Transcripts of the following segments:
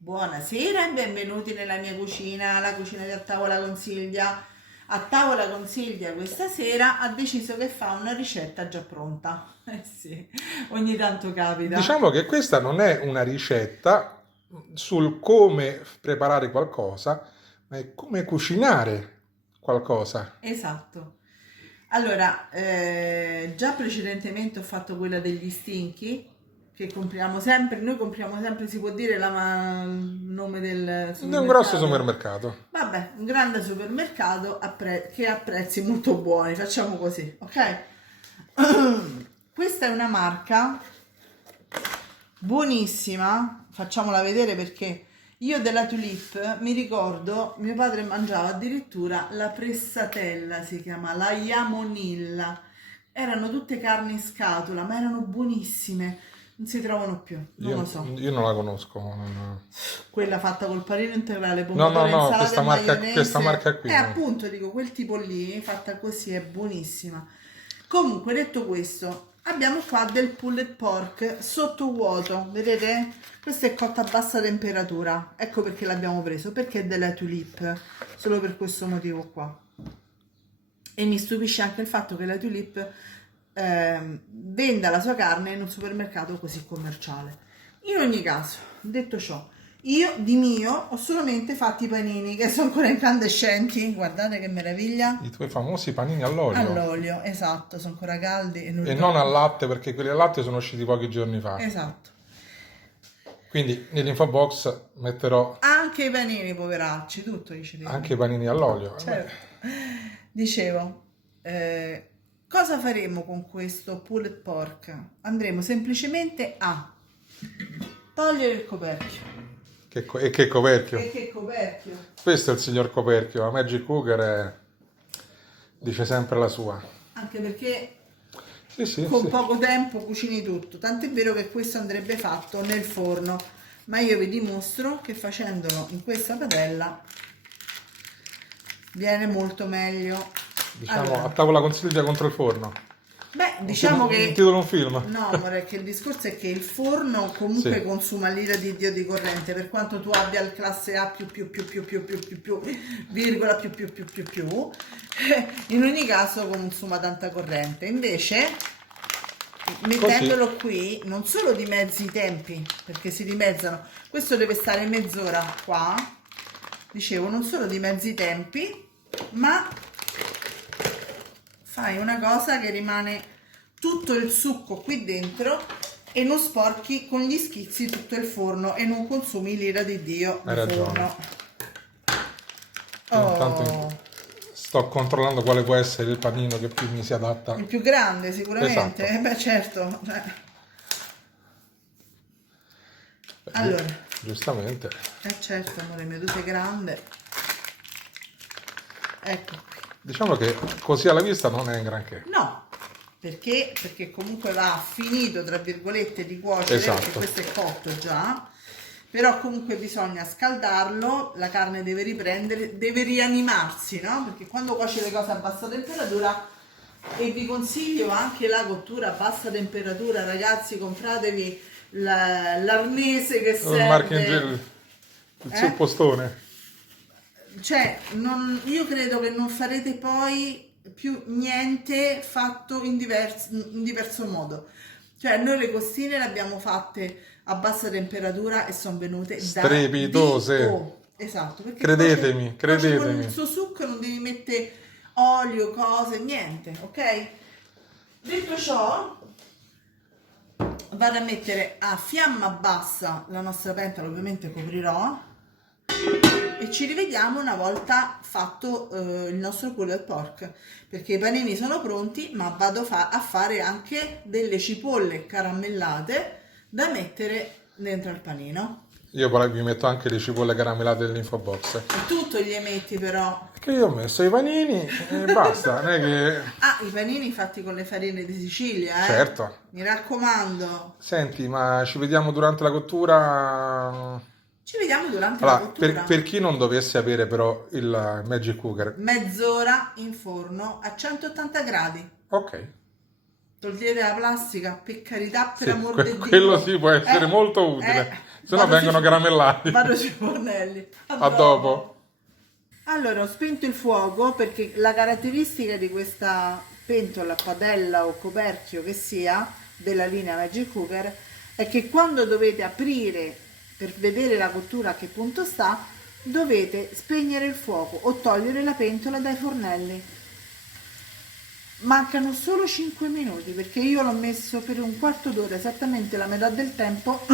Buonasera e benvenuti nella mia cucina, la cucina di A Tavola con Silvia. A Tavola con Silvia questa sera ha deciso che fa una ricetta già pronta. Eh sì, ogni tanto capita. Diciamo che questa non è una ricetta sul come preparare qualcosa, ma è come cucinare qualcosa. Esatto. Allora, già precedentemente ho fatto quella degli stinchi, che compriamo sempre, noi compriamo sempre, si può dire il nome del È un grosso supermercato? supermercato. Vabbè, un grande supermercato che ha prezzi molto buoni, facciamo così, ok? Questa è una marca buonissima, facciamola vedere perché io della Tulip mi ricordo, mio padre mangiava addirittura la pressatella, si chiama, la Yamonilla. Erano tutte carni in scatola, ma erano buonissime, non si trovano più, non lo Io, so. io non la conosco. Quella fatta col panino integrale, No, no, pomodoro, no, insalata e questa maionese. marca qui. No. Appunto, dico, quel tipo lì, fatta così, è buonissima. Comunque, detto questo, abbiamo qua del pulled pork sottovuoto, vedete? Questo è cotto a bassa temperatura. Ecco perché l'abbiamo preso, perché è della Tulip, solo per questo motivo qua. E mi stupisce anche il fatto che la Tulip venda la sua carne in un supermercato così commerciale. In ogni caso, detto ciò, io di mio ho solamente fatto i panini che sono ancora incandescenti, guardate che meraviglia, I tuoi famosi panini all'olio. all'olio, esatto, sono ancora caldi e non E li non al tocco. latte, perché quelli al latte sono usciti pochi giorni fa. Esatto, Quindi nell'info box metterò anche i panini, poveracci, tutto gli ci devo. anche i panini all'olio. Certo. Dicevo, cosa faremo con questo pulled pork? Andremo semplicemente a togliere il coperchio. E che coperchio. E che coperchio? Questo è il signor Coperchio, la Magic Cooker dice sempre la sua. Anche perché Sì, sì, con sì. poco tempo cucini tutto, tant'è vero che questo andrebbe fatto nel forno, ma io vi dimostro che facendolo in questa padella viene molto meglio. Diciamo Allora, a tavola con Silvia contro il forno. beh, diciamo Un che titolo un film. no, amore, che il discorso è che il forno comunque Sì. consuma l'ira di Dio di corrente, per quanto tu abbia il classe A più, virgola più, in ogni caso consuma tanta corrente. Invece, mettendolo qui, non solo dimezzi i tempi, perché si dimezzano, questo deve stare mezz'ora qua, dicevo, non solo dimezzi i tempi, ma fai una cosa che rimane tutto il succo qui dentro e non sporchi con gli schizzi tutto il forno e non consumi l'ira di Dio di Hai ragione. forno. Intanto Oh, sto controllando quale può essere il panino che più mi si adatta. il più grande sicuramente. Esatto. Beh, certo. Allora, Giustamente. certo, amore mio, tu sei grande. Ecco qui. Diciamo che così alla vista non è un granché. No, perché? Perché comunque va finito, tra virgolette, di cuocere, perché Esatto. questo è cotto già, però comunque bisogna scaldarlo, la carne deve riprendere, deve rianimarsi, no? Perché quando cuoci le cose a bassa temperatura, e vi consiglio anche la cottura a bassa temperatura, ragazzi, compratevi l'arnese che Il marchingegno, serve. il suppostone. Cioè, io credo che non farete poi più niente fatto in diverso modo. Cioè, noi le costine le abbiamo fatte a bassa temperatura e sono venute da Strepitose. Dio. Esatto, perché Credetemi, cuoci con credetemi. il suo succo, non devi mettere olio, cose, niente, ok? Detto ciò, vado a mettere a fiamma bassa la nostra pentola, ovviamente coprirò, e ci rivediamo una volta fatto il nostro pulled pork, perché i panini sono pronti, ma vado a fare anche delle cipolle caramellate da mettere dentro al panino. Io poi vi metto anche le cipolle caramellate dell'info box. E tutto gli metti però. Che io ho messo i panini e basta. Non è che... Ah, i panini fatti con le farine di Sicilia, Certo. Mi raccomando. Senti, ma ci vediamo durante la cottura? Ci vediamo durante la Allora, cottura. per chi non dovesse avere però il Magic Cooker, Mezz'ora in forno a 180 gradi. ok. Togliete la plastica, per carità, per Sì, amor di Dio. quello sì può essere molto utile, se no vado vengono sui- caramellati. Vado sui fornelli. A dopo. Allora, ho spento il fuoco perché la caratteristica di questa pentola, padella o coperchio che sia della linea Magic Cooker è che quando dovete aprire per vedere la cottura a che punto sta, dovete spegnere il fuoco o togliere la pentola dai fornelli. Mancano solo 5 minuti perché io l'ho messo per un quarto d'ora, esattamente la metà del tempo,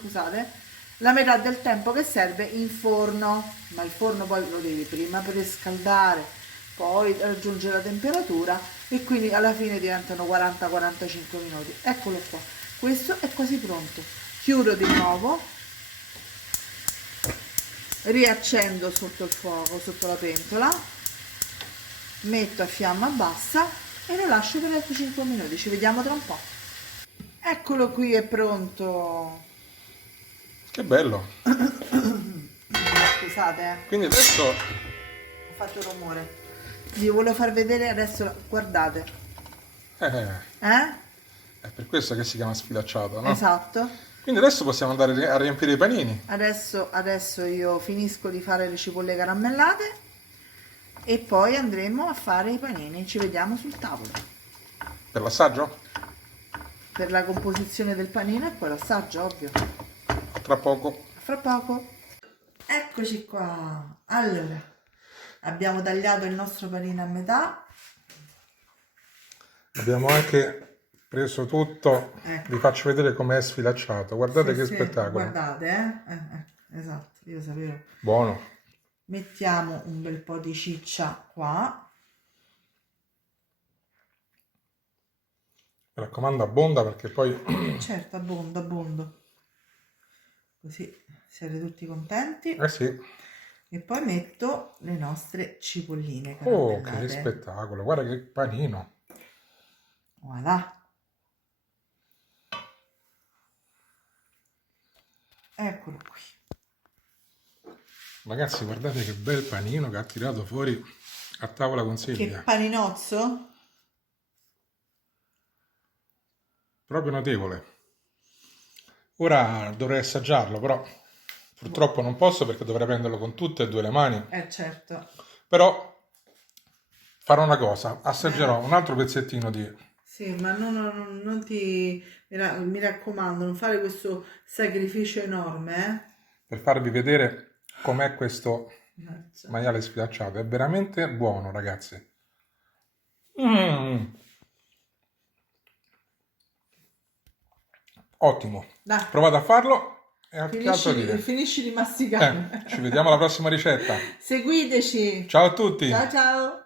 scusate, la metà del tempo che serve in forno, ma il forno poi lo devi prima preriscaldare, poi raggiungere la temperatura e quindi alla fine diventano 40-45 minuti. Eccolo qua, questo è quasi pronto. Chiudo di nuovo, riaccendo sotto il fuoco, sotto la pentola, metto a fiamma bassa e lo lascio per altri 5 minuti. Ci vediamo tra un po'. Eccolo qui, è pronto. Che bello. Scusate, Quindi adesso ho fatto rumore. Vi volevo far vedere adesso, guardate. è per questo che si chiama sfilacciato, no? Esatto. Quindi adesso possiamo andare a riempire i panini. Adesso io finisco di fare le cipolle caramellate e poi andremo a fare i panini. Ci vediamo sul tavolo. Per l'assaggio? Per la composizione del panino e poi l'assaggio, ovvio. Tra poco. Fra poco. Eccoci qua. Allora, abbiamo tagliato il nostro panino a metà. Abbiamo anche preso tutto. Ecco. Vi faccio vedere com'è sfilacciato. Guardate Sì, che sì, spettacolo. guardate, esatto, io sapevo. Buono. Mettiamo un bel po' di ciccia qua. Mi raccomando, abbonda perché poi... Certo, abbondo, abbondo. Così siete tutti contenti. Eh sì. E poi metto le nostre cipolline Oh, che caramellate. spettacolo. Guarda che panino. Voilà. Eccolo qui. Ragazzi, guardate che bel panino che ha tirato fuori a tavola con Che Silvia. paninozzo. Proprio notevole. Ora dovrei assaggiarlo, però purtroppo non posso perché dovrei prenderlo con tutte e due le mani. Certo. Però farò una cosa, assaggerò un altro pezzettino di... Sì, ma non ti... Mi raccomando, non fare questo sacrificio enorme, per farvi vedere com'è questo eh? maiale sfilacciato. È veramente buono, ragazzi. Ottimo. Dai, Provate a farlo e che altro dire. finisci di masticare. Ci vediamo alla prossima ricetta. Seguiteci. Ciao a tutti. Ciao ciao.